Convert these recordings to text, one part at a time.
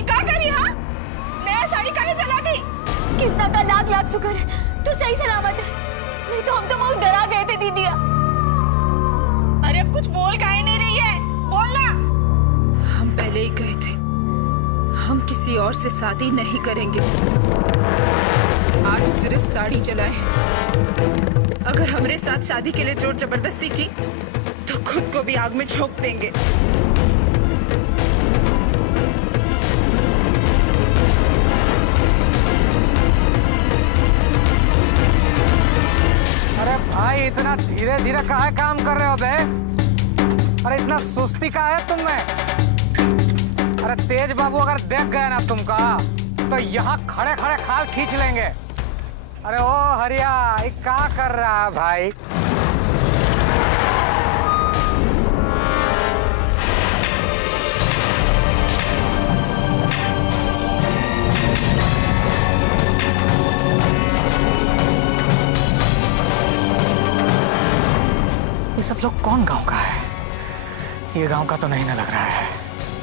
ये का करी हा? नया साड़ी काहे चला दी? किसना का लाख लाख शुक्र है तू सही सलामत है, नहीं तो हम तो बहुत डरा गए थे दीदिया। अरे अब कुछ बोल काहे नहीं रही है, बोलना। हम पहले ही कहे थे हम किसी और से शादी नहीं करेंगे। आज सिर्फ साड़ी चलाए हैं। अगर हमरे साथ शादी के लिए जोर जबरदस्ती की तो खुद को भी आग में झोंक देंगे। अरे भाई इतना धीरे धीरे काहे काम कर रहे हो बे? अरे इतना सुस्ती का है तुम में? अरे तेज बाबू अगर देख गए ना तुमका तो यहाँ खड़े खड़े खाल खींच लेंगे। अरे ओ हरिया ये क्या कर रहा है भाई? ये सब लोग कौन गांव का है? ये गांव का तो नहीं ना लग रहा है।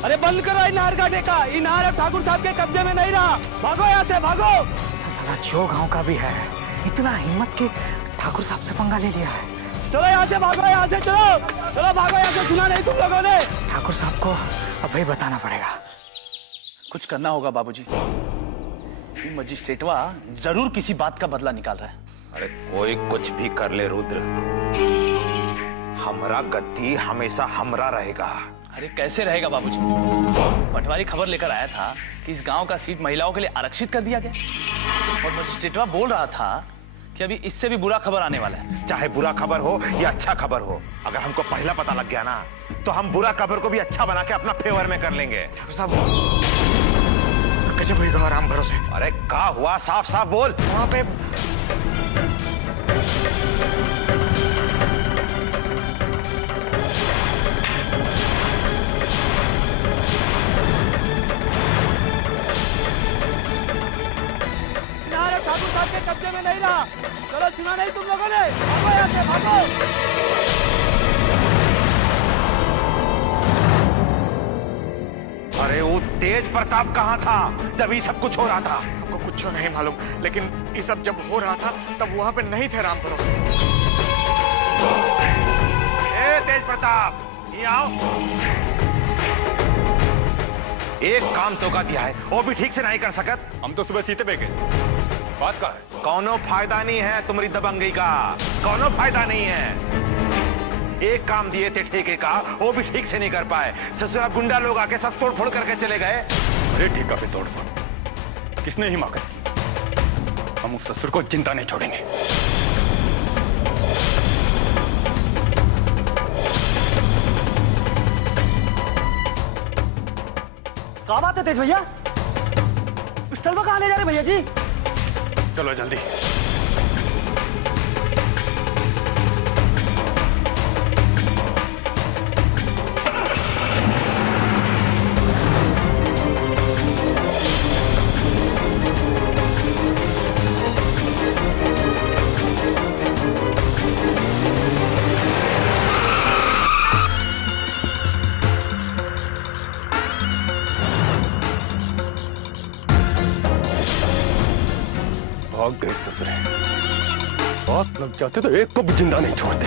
अरे बंद करो इनार काटने का। इनार अब ठाकुर साहब के कब्जे में नहीं रहा। भागो यहाँ से, भागो। साला जो गांव का भी है इतना हिम्मत के ठाकुर साहब से पंगा ले लिया है। चलो यहाँ से भागो, यहाँ से चलो चलो भागो यहाँ से। सुना नहीं तुम लोगों ने? ठाकुर साहब को अब भाई बताना पड़ेगा। कुछ करना होगा बाबूजी। ये मजिस्ट्रेटवा जरूर किसी बात का बदला निकाल रहा है। अरे कोई कुछ भी कर ले रुद्र, हमरा गद्दी हमेशा हमरा रहेगा। अरे कैसे रहेगा बाबूजी? पटवारी खबर लेकर आया था कि इस गांव का सीट महिलाओं के लिए आरक्षित कर दिया गया और मजिस्ट्रेटवा बोल रहा था कि अभी इससे भी बुरा खबर आने वाला है। चाहे बुरा खबर हो या अच्छा खबर हो, अगर हमको पहला पता लग गया ना तो हम बुरा खबर को भी अच्छा बना के अपना फेवर में कर लेंगे। ठाकुर साहब गजब होगा आराम भरोसे। अरे का हुआ? साफ साफ बोल। वहां पे इनार अब ठाकुर साहब के कब्जे में नहीं रहा। चलो सुना नहीं तुम लोगों ने? भागो यहाँ से, भागो। अरे वो तेज प्रताप कहाँ था जब ये सब कुछ हो रहा था? हमको कुछ नहीं मालूम, लेकिन ये सब जब हो रहा था तब वहां पे नहीं थे राम भरोसे। ए तेज प्रताप, ये आओ। एक काम तो का दिया है, वो भी ठीक से नहीं कर सकत। हम तो सुबह सीते पे गए। बात का है? कौनो फायदा नहीं है तुम्हारी दबंगई का, कौनो फायदा नहीं है। एक काम दिए थे ठेके का, वो भी ठीक से नहीं कर पाए। ससुरा गुंडा लोग आके सब तोड़ फोड़ करके चले गए। अरे ठेका पे तोड़ फोड़ किसने हिमाकत की? हम उस ससुर को जिंदा नहीं छोड़ेंगे। क्या बात है तेज भैया? पिस्टल में कहाँ ले जा रहे भैया जी? चलो जल्दी। भाग गए ससुरे। बात लग जाते तो एक को भी जिंदा नहीं छोड़ते।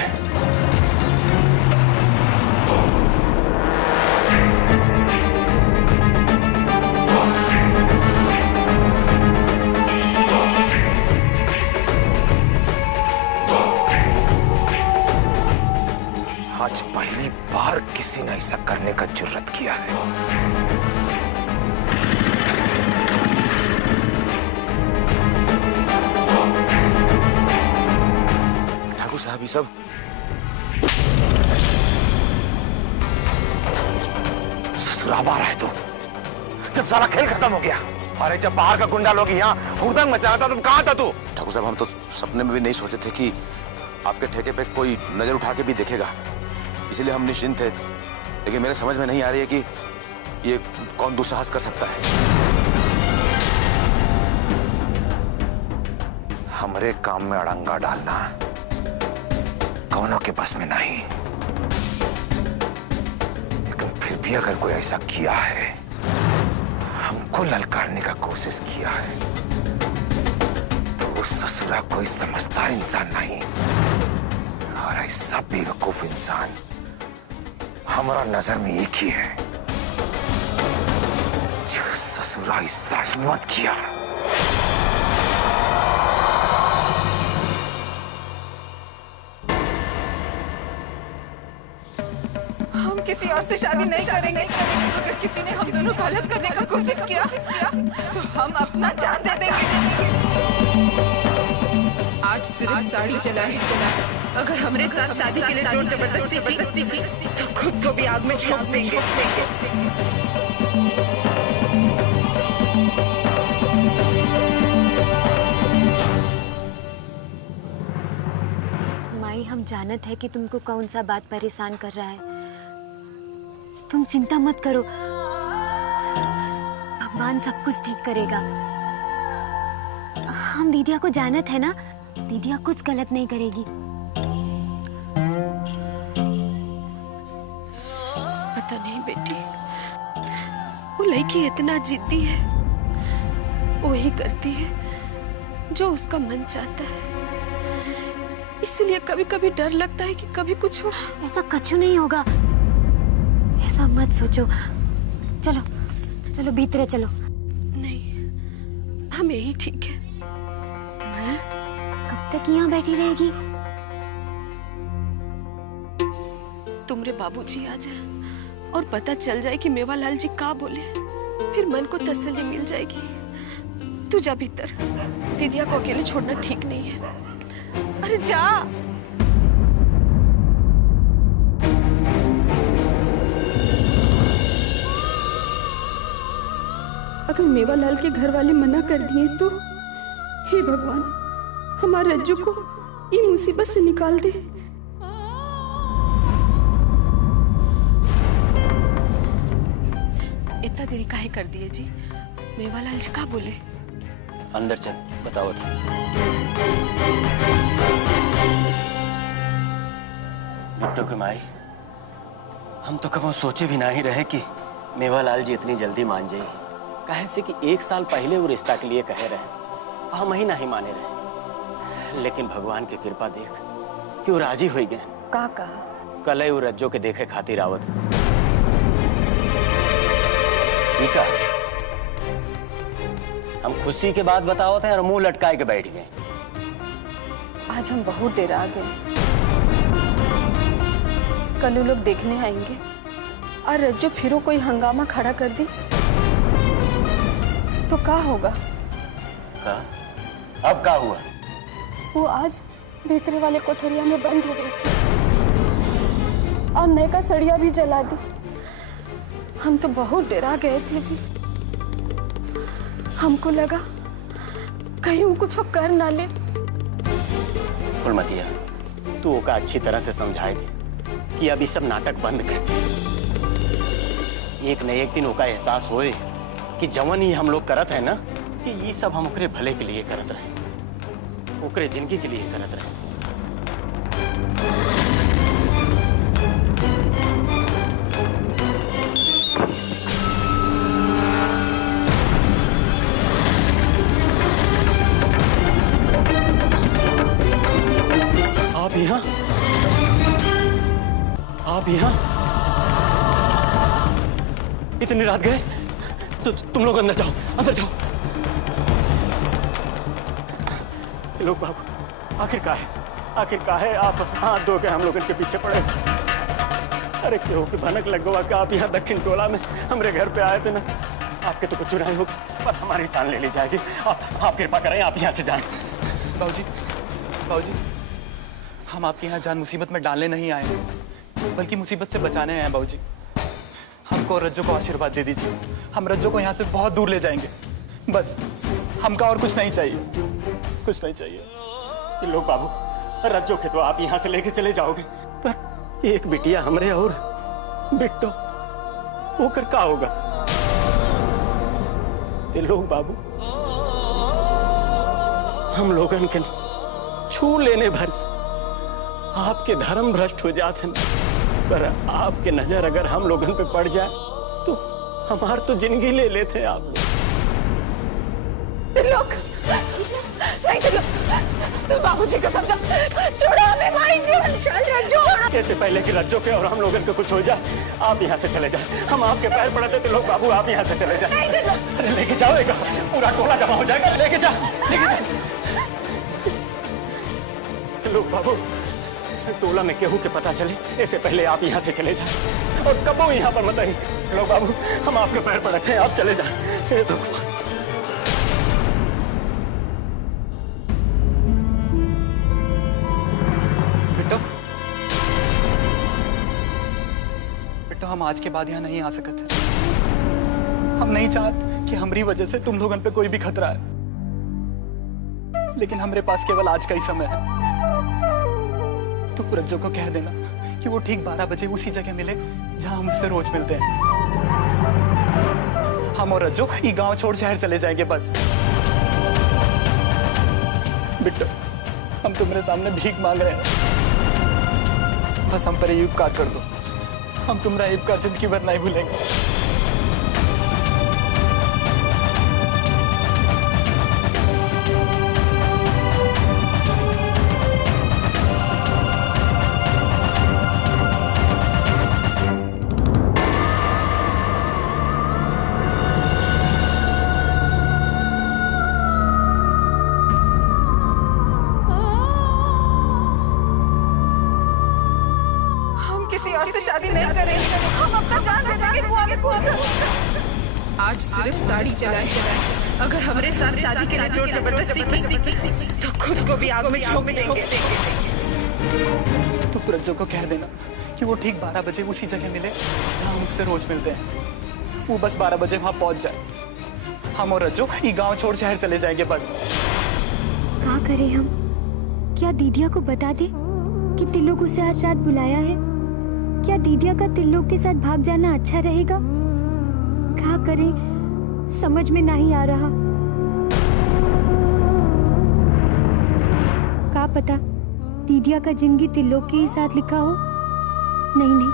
आज पहली बार किसी ने ऐसा करने का जुर्रत किया है। साहब, ये सब ससुराल आ रहा है तो जब सारा खेल खत्म हो गया। अरे जब बाहर का गुंडा लोग यहाँ हुड़दंग मचा रहा था, तुम कहाँ था तू? ठाकुर साहब, हम तो सपने में भी नहीं सोचे थे कि आपके ठेके पे कोई नजर उठा के भी देखेगा, इसीलिए हम निश्चिंत थे। लेकिन मेरे समझ में नहीं आ रही है कि ये कौन दुस्साहस कर सकता है। हमरे काम में अड़ंगा डालना कौनों के बस में नहीं, लेकिन फिर भी अगर कोई ऐसा किया है, हम आपको ललकारने का कोशिश किया है तो उस ससुरा कोई समझदार इंसान नहीं और ऐसा बेवकूफ इंसान हमारा नजर में एक ही है जो ससुरा ऐसा हिम्मत किया। हम किसी और से शादी नहीं करेंगे। अगर किसी ने हम दोनों को अलग करने का कोशिश किया तो हम अपना जान दे देंगे। आज सिर्फ साड़ी जलाए। अगर हमरे साथ शादी के लिए जोर जबरदस्ती की तो खुद को भी आग में झोंक देंगे। माई, हम जानत है कि तुमको कौन सा बात परेशान कर रहा है। तुम चिंता मत करो, भगवान सब कुछ ठीक करेगा। हम दीदिया को जानत है ना, दीदिया कुछ गलत नहीं करेगी। पता नहीं बेटी, वो लड़की इतना जिद्दी है, वही करती है जो उसका मन चाहता है। इसलिए कभी कभी डर लगता है कि कभी कुछ हो। ऐसा कुछ नहीं होगा, ऐसा मत सोचो। चलो चलो भीतरे चलो। नहीं, हम यही ठीक है। माई, कब तक यहाँ बैठी रहेगी? तुमरे बाबूजी आ जाए और पता चल जाए कि मेवालाल जी का बोले, फिर मन को तसल्ली मिल जाएगी। तू जा भीतर, दीदिया को अकेले छोड़ना ठीक नहीं है। अरे जा। अगर मेवालाल के घर वाले मना कर दिए तो हे भगवान, हमारे रज्जू को ये मुसीबत से निकाल दे। इतना देरी काहे कर दिए जी? मेवालाल जी का बोले? अंदर चल, बताओ। बिट्टू के माई, हम तो कभी सोचे भी नहीं रहे कि मेवालाल जी इतनी जल्दी मान जाए। कहे से कि 1 साल पहले वो रिश्ता के लिए कहे रहे, हम ही नहीं माने रहे। लेकिन भगवान की कृपा देख कि वो राजी हो गए। का कहा? कल ही वो रज्जो के देखे खातिर आवत। नीका, हम खुशी के बाद बतावत हैं और मुंह लटकाए के बैठ गए। आज हम बहुत देर आ गए। कल वो लोग देखने आएंगे और रज्जो फिर कोई हंगामा खड़ा कर दी तो क्या होगा? का? अब क्या हुआ? वो आज भीतरे वाले कोठरिया में बंद हो गई थी और नए का सड़िया भी जला दी। हम तो बहुत डरा गए थे जी। हमको लगा कहीं वो कुछ कर ना ले। फुलमतिया, तू ओका अच्छी तरह से समझाए दे कि अब ये सब नाटक बंद कर दे। एक न एक दिन ओका एहसास होए कि जवन ही हम लोग करत है ना, कि ये सब हम ओकरे भले के लिए करत रहे, ओकरे जिंदगी के लिए करत रहे। आप यहाँ इतनी रात गए तो तुम लोग अंदर जाओ, अंदर जाओ। लोग बाबू, आखिर का है आप हाथ धो के हम लोग इनके पीछे पड़े। अरे क्यों कि भनक लग गवा कि आप यहाँ दक्षिण टोला में हमारे घर पे आए थे ना। आपके तो कुछ नहीं होगी, पर हमारी जान ले ली जाएगी। आप कृपा करें, आप यहाँ से जाएं। बाबूजी, हम आपके यहाँ जान मुसीबत में डालने नहीं आए, बल्कि मुसीबत से बचाने आए हैं। बाबूजी, हमको और रज्जो को आशीर्वाद दे दीजिए। हम रज्जो को यहाँ से बहुत दूर ले जाएंगे। बस हमका और कुछ नहीं चाहिए, कुछ नहीं चाहिए। लोग बाबू, रज्जो के तो आप यहाँ से लेके चले जाओगे, पर एक बिटिया हमरे और बिट्टो होकर क्या होगा? लोग बाबू, हम लोगन के छू लेने भर से आपके धर्म भ्रष्ट हो जाते हैं, पर आपके नजर अगर हम लोगन पे पड़ जाए तो हमार तो जिंदगी ले लेते आप लोग। त्रिलोक नहीं, त्रिलोक तू बाबूजी को समझा, छोड़ो हमें भाई, चल रज्जो। इससे पहले कि रज्जो के और हम लोगों को कुछ हो जाए, आप यहाँ से चले जाए। हम आपके पैर पड़े थे लोग बाबू, आप यहाँ से चले जाए। अरे लेके जाओ, पूरा टोला जमा हो जाएगा। लेके जा, लेके जा। लोग बाबू, टोला में केहू के पता चले, इससे पहले आप यहाँ से चले जाए और कबो यहाँ पर मत आइए। लोग बाबू, हम आपके पैर पड़े थे, आप चले जाए। तो बेटो, हम आज के बाद यहाँ नहीं आ सकते। हम नहीं चाहते कि हमारी वजह से तुम लोगों पे कोई भी खतरा है, लेकिन हमारे पास केवल आज का ही समय है। तो रज्जो को कह देना कि वो ठीक 12 बजे उसी जगह मिले जहां हम उससे रोज मिलते हैं। हम और रज्जो ये गांव छोड़ शहर चले जाएंगे बस। बिट्टो, हम तुम्हारे सामने भीख मांग रहे हैं, बस हम पर ये उपकार कर दो। हम तुम्हारा उपकार जिंदगी भर नहीं भूलेंगे। किसी और से शादी नहीं करेंगे, हम अपना जान दे देंगे कुआं में कूदकर। आज सिर्फ साड़ी चलाए। अगर हमारे साथ शादी के लिए जोर जबरदस्ती की तो खुद को भी आग में झोंक देंगे। तो रज्जो को कह देना कि वो ठीक 12 बजे उसी जगह मिले जहां हम उससे रोज मिलते हैं। वो बस 12 बजे वहां पहुंच जाए। हम और रज्जो ये गांव छोड़ शहर चले जाएंगे बस। क्या करें हम? क्या दीदिया को बता दे कि तिलोक उसे आज रात बुलाया है? क्या दीदिया का तिलोक के साथ भाग जाना अच्छा रहेगा? क्या करें, समझ में नहीं आ रहा। क्या पता दीदिया का जिंदगी तिलोक के ही साथ लिखा हो। नहीं,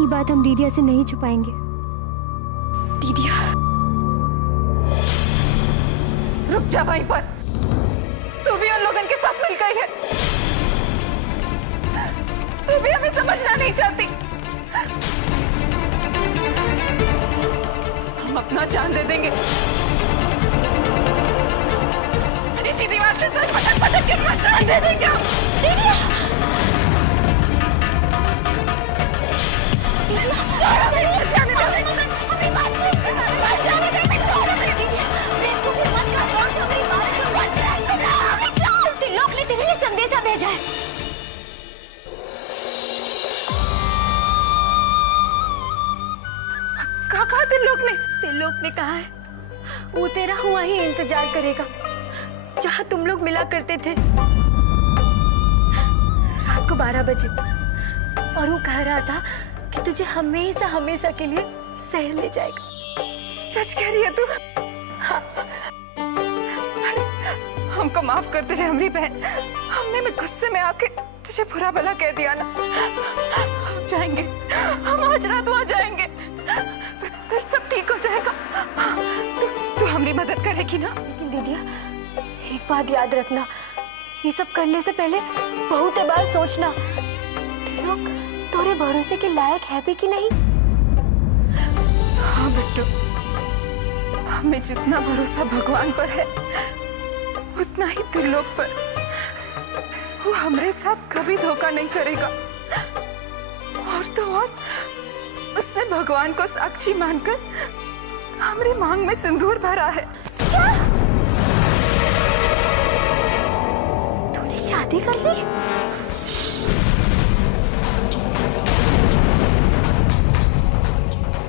ये बात हम दीदिया से नहीं छुपाएंगे। दीदिया, रुक जा वहीं पर। तू भी उन लोगों के साथ मिल गई है। तू भी हमें समझना नहीं चाहती। हम अपना जान दे देंगे। इसी दीवार से सर पटक पटक के अपना जान दे देंगे हम। दीदिया, छोड़ो मेरी बात, जाने दो। मेरी बात सुन, जाने दो। छोड़ो मेरी दीदिया, बेवकूफी मत कर। मेरी बात सुन, तिलोक ने तेरे लिए संदेशा भेजा है। कहा तिलोक ने कहा है वो तेरा हुआ ही इंतजार करेगा जहां तुम लोग मिला करते थे रात को 12 बजे। और वो कह रहा था कि तुझे हमेशा हमेशा के लिए शहर ले जाएगा। सच कह रही है तू? हाँ। हमको माफ कर दे रे हमारी बहन। हमने में गुस्से में आके तुझे बुरा भला कह दिया ना। हम जाएंगे, हम आज रात वहां जाएंगे, फिर सब ठीक हो जाएगा। तू हमारी मदद करेगी ना? लेकिन दीदिया, एक बात याद रखना, ये सब करने से पहले बहुत बार सोचना तिलोक तोरे भरोसे के लायक है भी कि नहीं। हाँ बिट्टू, हमें जितना भरोसा भगवान पर है उतना ही तिलोक पर। वो हमारे साथ कभी धोखा नहीं करेगा। और तो और उसने भगवान को साक्षी मानकर हमारी मांग में सिंदूर भरा है। क्या? तूने शादी कर ली?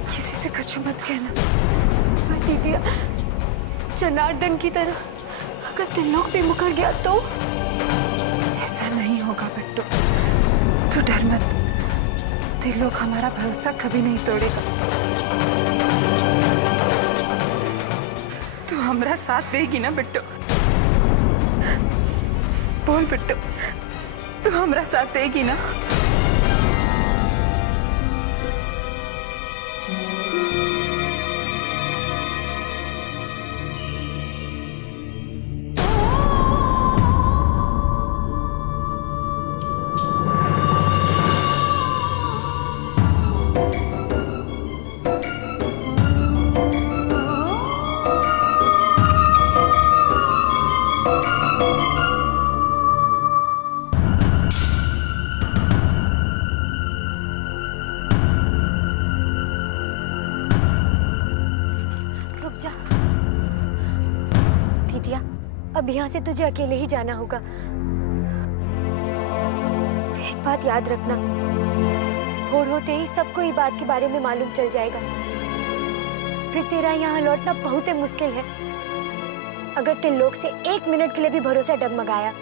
किसी से कुछ मत कहना। पर दीदिया, जनार्दन की तरह अगर तिलोक भी मुकर गया तो? ऐसा नहीं होगा बिट्टू, तू डर मत। तिलोक हमारा भरोसा कभी नहीं तोड़ेगा। तू हमारा साथ देगी ना बिट्टू? बोल बिट्टू, तू हमारा साथ देगी ना? दीदिया, अब यहाँ से तुझे अकेले ही जाना होगा। एक बात याद रखना, भोर होते ही सबको ये बात के बारे में मालूम चल जाएगा। फिर तेरा यहाँ लौटना बहुत ही मुश्किल है। अगर त्रिलोक से 1 मिनट के लिए भी भरोसा डगमगाया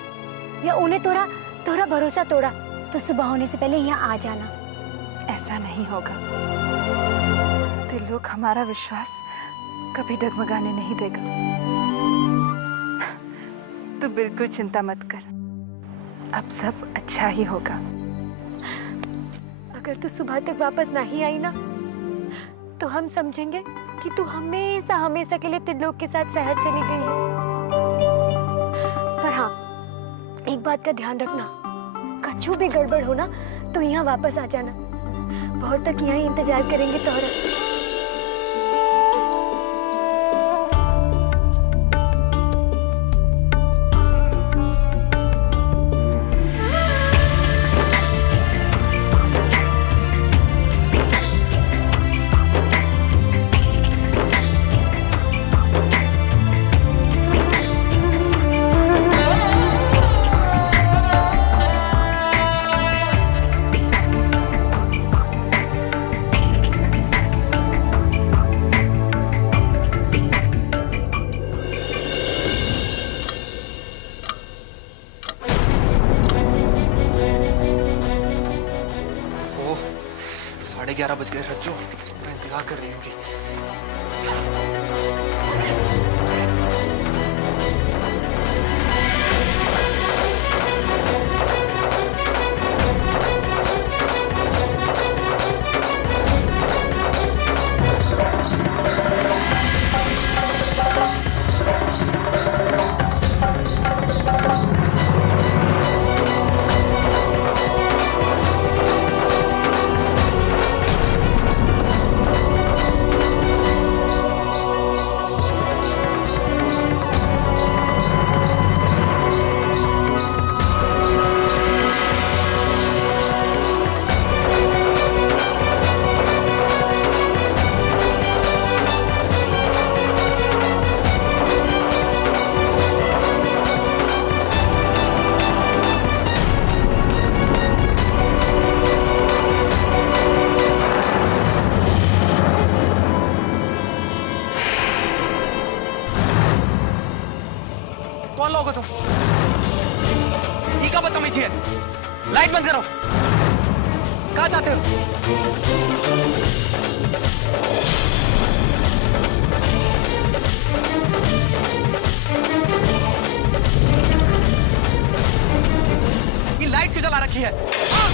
या उन्हें तोरा भरोसा तोड़ा, तो सुबह होने से पहले यहाँ आ जाना। ऐसा नहीं होगा। त्रिलोक हमारा विश्वास कभी डगमगाने नहीं देगा। तू बिल्कुल चिंता मत कर, अब सब अच्छा ही होगा। अगर तू सुबह तक वापस नहीं आई ना, तो हम समझेंगे कि तू हमेशा हमेशा के लिए त्रिलोक के साथ शहर चली गई है। पर हाँ, एक बात का ध्यान रखना, कछु भी गड़बड़ हो ना तो यहाँ वापस आ जाना। बहुत तक यहाँ इंतजार करेंगे तोहरा। ओह, 11:30 बज गए। रज्जू मैं इंतजार कर रही होंगी। कौन लोग हो तुम? ये क्या बदतमीजी है? लाइट बंद करो। कहाँ जाते हो? ये लाइट क्यों जला रखी है? हाँ?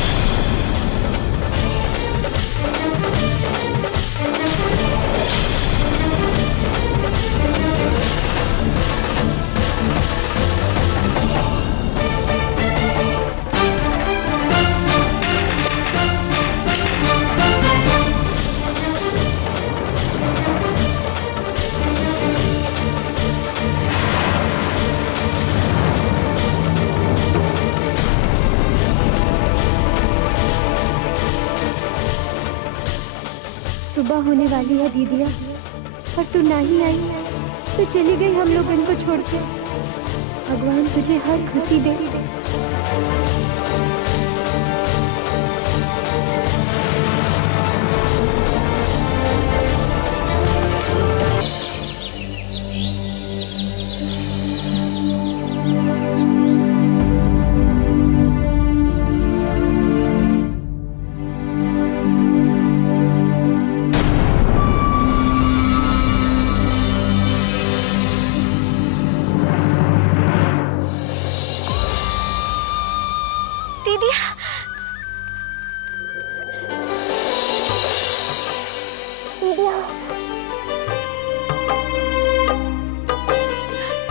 सुबह होने वाली है दीदिया, पर तू नहीं आई, तू चली गई हम लोग इनको छोड़ के। भगवान तुझे हर खुशी दे।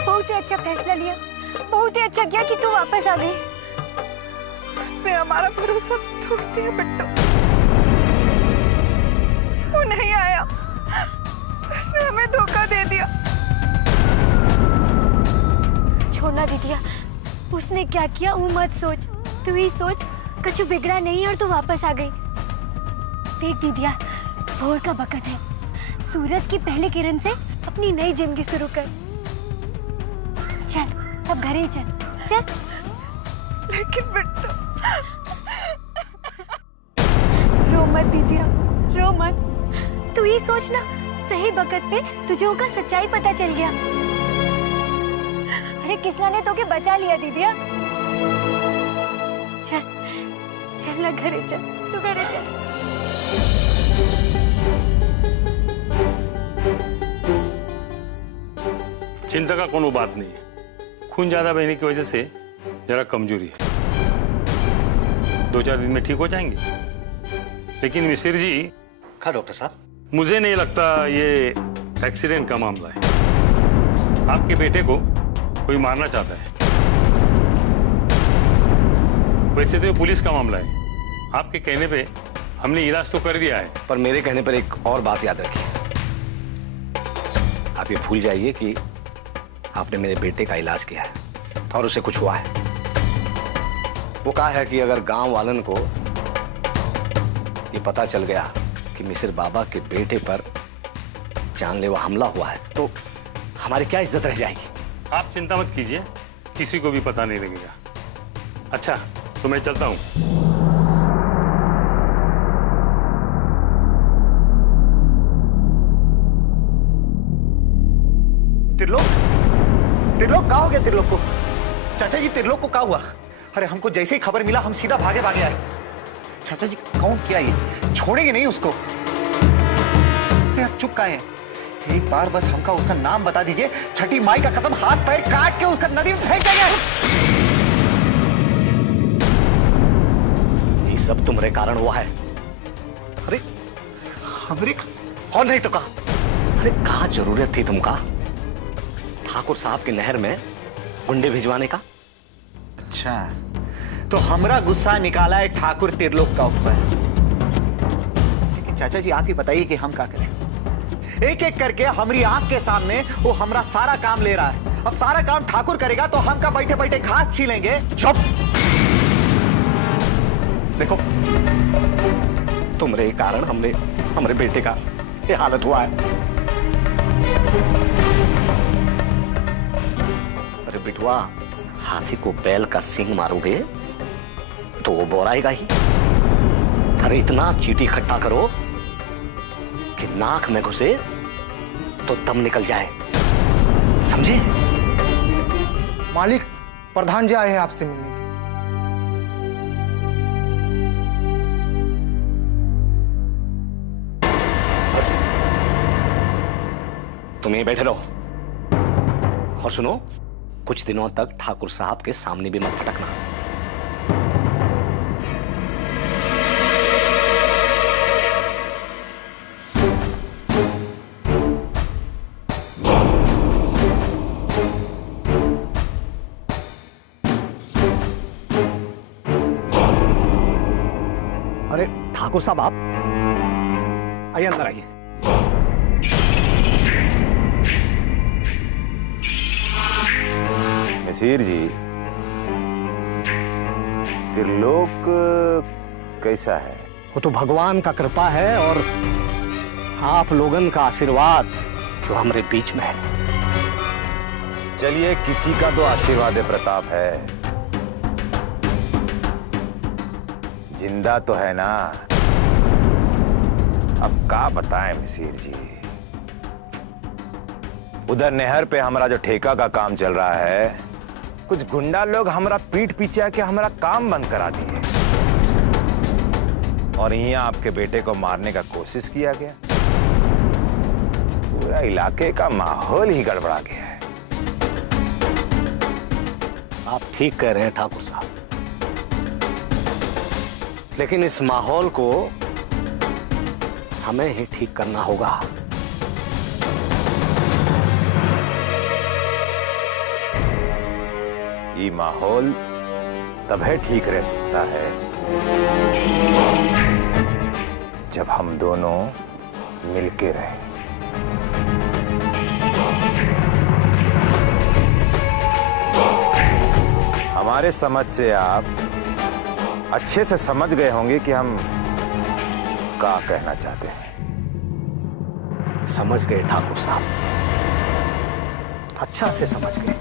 बहुत ही अच्छा फैसला लिया, बहुत ही अच्छा किया कि तू वापस आ गई। उसने हमारा भरोसा तोड़ दिया बिट्टू। वो नहीं आया, उसने हमें धोखा दे दिया। छोड़ना दीदिया, उसने क्या किया वो मत सोच, तू ही सोच। कुछ बिगड़ा नहीं और तू वापस आ गई। देख दीदिया, भोर का वक्त है, सूरज की पहली किरण से अपनी नई जिंदगी शुरू कर। चल अब घर ही चल। चल। लेकिन बिट्टू, रो मत दीदिया, रो मत। तू ही सोच ना, सही वक्त पे तुझे ओका सच्चाई पता चल गया। अरे किसना ने तो के बचा लिया दीदिया। चल चल ना घरे चल, तू घरे चल। चिंता का कोनो बात नहीं है। खून ज्यादा बहने की वजह से जरा कमजोरी है, 2-4 दिन में ठीक हो जाएंगे। लेकिन मिसिर जी। हाँ डॉक्टर साहब, मुझे नहीं लगता ये एक्सीडेंट का मामला है। आपके बेटे को कोई मारना चाहता है। वैसे तो ये पुलिस का मामला है। आपके कहने पे हमने इलाज तो कर दिया है। पर मेरे कहने पर एक और बात याद रखिए। आप ये भूल जाइए कि आपने मेरे बेटे का इलाज किया है और उसे कुछ हुआ है। वो कहा है कि अगर गांव वालन को ये पता चल गया कि मिसिर बाबा के बेटे पर जानलेवा हमला हुआ है तो हमारी क्या इज्जत रह जाएगी। आप चिंता मत कीजिए, किसी को भी पता नहीं लगेगा। अच्छा तो मैं चलता हूँ। त्रिलोक कहाँ हो गया? त्रिलोक को चाचा जी, त्रिलोक को क्या हुआ? अरे हमको जैसे ही खबर मिला हम सीधा भागे आए। चाचा जी कौन किया ये? छोड़ेंगे नहीं उसको। अरे आप चुप काहे हैं? एक बार बस हमका उसका नाम बता दीजिए, छठी माई का कसम हाथ पैर काट के उसका नदी में फेंक देंगे। ये सब तुम्हारे कारण हुआ है। अरे हमरे और नहीं तो कहा। अरे कहा जरूरत थी तुमका ठाकुर साहब के नहर में गुंडे भिजवाने का? अच्छा तो हमरा गुस्सा निकाला है ठाकुर त्रिलोक का ऊपर। लेकिन चाचा जी आप ही बताइए कि हम क्या करें? एक एक करके हमारी आंख के सामने वो हमरा सारा काम ले रहा है। अब सारा काम ठाकुर करेगा तो हम का बैठे बैठे घास छीलेंगे। चुप। देखो तुम्हारे कारण हमरे बेटे का ये हालत हुआ है। अरे बिटवा, हाथी को बैल का सींग मारोगे तो वो बोराएगा ही। अरे इतना चीटी इकट्ठा करो कि नाक में घुसे तो दम निकल जाए, समझे? मालिक, प्रधान जी आए हैं आपसे मिलने के। बस तुम यहीं बैठे रहो और सुनो, कुछ दिनों तक ठाकुर साहब के सामने भी मत फटकना। अरे ठाकुर साहब आप आइए, अंदर आइए। मिसिर जी, त्रिलोक कैसा है? वो तो भगवान का कृपा है और आप लोगन का आशीर्वाद जो हमारे बीच में है। चलिए, किसी का तो आशीर्वाद प्रताप है। जिंदा तो है ना। अब क्या बताएं मिसिर जी, उधर नहर पे हमारा जो ठेका का काम चल रहा है, कुछ गुंडा लोग हमारा पीठ पीछे आके हमारा काम बंद करा दिए और यहाँ आपके बेटे को मारने का कोशिश किया गया। पूरा इलाके का माहौल ही गड़बड़ा गया है। आप ठीक कह रहे हैं ठाकुर साहब, लेकिन इस माहौल को हमें ही ठीक करना होगा। ये माहौल तभी ठीक रह सकता है जब हम दोनों मिलके रहें। हमारे समझ से आप अच्छे से समझ गए होंगे कि हम क्या कहना चाहते हैं। समझ गए ठाकुर साहब। अच्छा से समझ गए।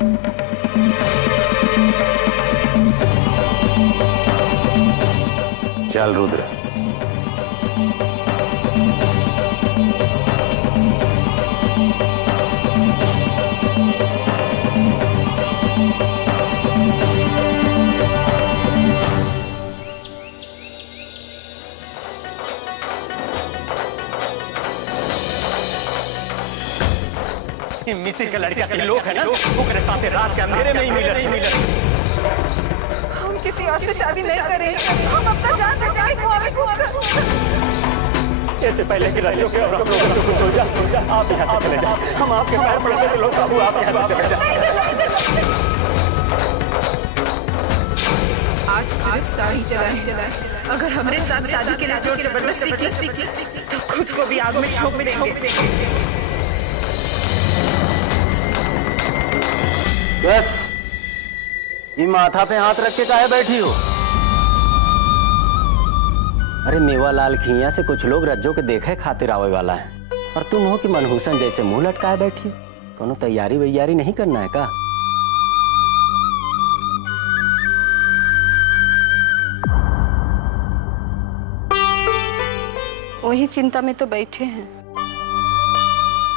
चल रुद्र। मिसिर के लड़का के लोग है ना, ओकरे साथे रात के अंधेरे में ही मिले। हम किसी और से शादी नहीं करेंगे। हम अपना जान दे जाएंगे इससे पहले कि रज्जो के और हम लोगों को सोचा आप यहाँ से चले जाए। हम आपके पैर पड़ते थे लोग बाबू, आप यहाँ से चले जाए। आज सिर्फ साड़ी चलाए। अगर हमारे साथ शादी के लिए जोर जबरदस्ती की तो खुद को भी आग में झोंक देंगे। बस ये माथा पे हाथ रख के काहे बैठी हो? अरे मेवालाल खिया से कुछ लोग रज्जो के देखे खातिर आवे वाला है, और तुम हो कि मनहूसन जैसे मुंह लटकाए बैठी। कोनो तैयारी वैयारी नहीं करना है का? वही चिंता में तो बैठे हैं।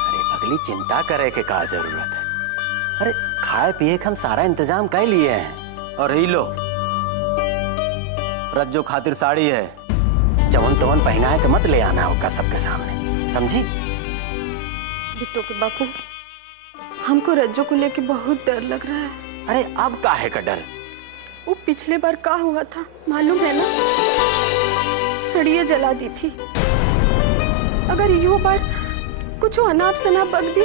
अरे पगली, चिंता करे के का जरूरत है? अरे खाए पिए का हम सारा इंतजाम कर लिए हैं। और ही लो, रज्जो खातिर साड़ी है, जवन तवन पहनाए के मत ले आना होगा सबके सामने, समझी? बिट्टू के बापू, हमको रज्जो को लेके बहुत डर लग रहा है। अरे अब काहे का डर? वो पिछले बार का हुआ था मालूम है ना? सड़िए जला दी थी। अगर यो बार कुछ अनाप शनाप बक दी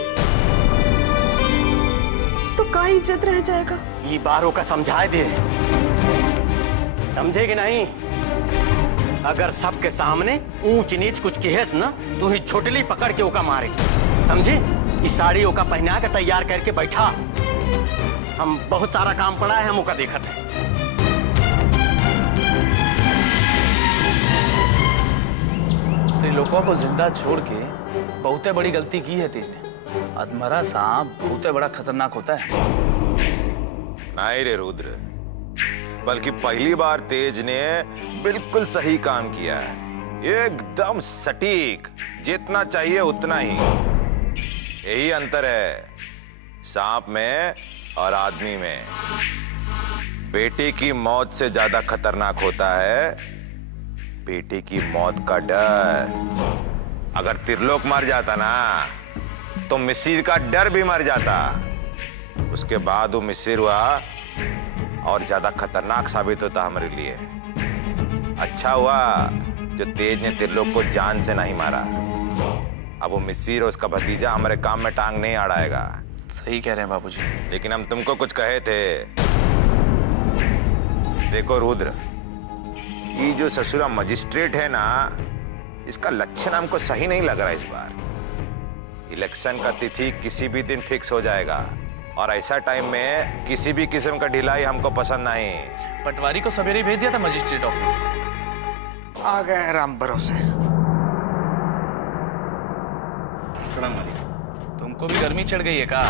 तो का इज्जत रह जाएगा। ये बारों का समझाए दे, समझेगी नहीं? अगर सबके सामने ऊंच नीच कुछ कहेस ना, तू ही छोटली पकड़ के ओका मारेगी, समझी? इस साड़ी ओका पहना के तैयार करके बैठा। हम बहुत सारा काम पड़ा है, हम ओका देखत है। त्रिलोकवा को जिंदा छोड़ के बहुते बड़ी गलती की है तेज ने। अधमरा सांप बहुत बड़ा खतरनाक होता है। नहीं रे रुद्र, बल्कि पहली बार तेज ने बिल्कुल सही काम किया है, एकदम सटीक, जितना चाहिए उतना ही। यही अंतर है सांप में और आदमी में। बेटी की मौत से ज्यादा खतरनाक होता है बेटी की मौत का डर। अगर त्रिलोक मर जाता ना तो मिसिर का डर भी मर जाता। उसके बाद वो मिसिर हुआ और ज्यादा खतरनाक साबित होता हमारे लिए। अच्छा हुआ जो तेज ने त्रिलोक को जान से नहीं मारा। अब वो मिसिर और उसका भतीजा हमारे काम में टांग नहीं अड़ाएगा। सही कह रहे हैं बाबूजी। लेकिन हम तुमको कुछ कहे थे। देखो रुद्र, ये जो ससुरा मजिस्ट्रेट है ना, इसका लक्षण हमको सही नहीं लग रहा इस बार। इलेक्शन का तिथि किसी भी दिन फिक्स हो जाएगा, और ऐसा टाइम में किसी भी किस्म का ढिलाई हमको पसंद नहीं। पटवारी को सवेरे भेज दिया था मजिस्ट्रेट ऑफिस। आ गए हैं राम भरोसे। प्रणाम मालिक। तुमको भी गर्मी चढ़ गई है का?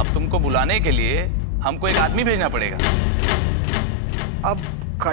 अब तुमको बुलाने के लिए हमको एक आदमी भेजना पड़ेगा। अब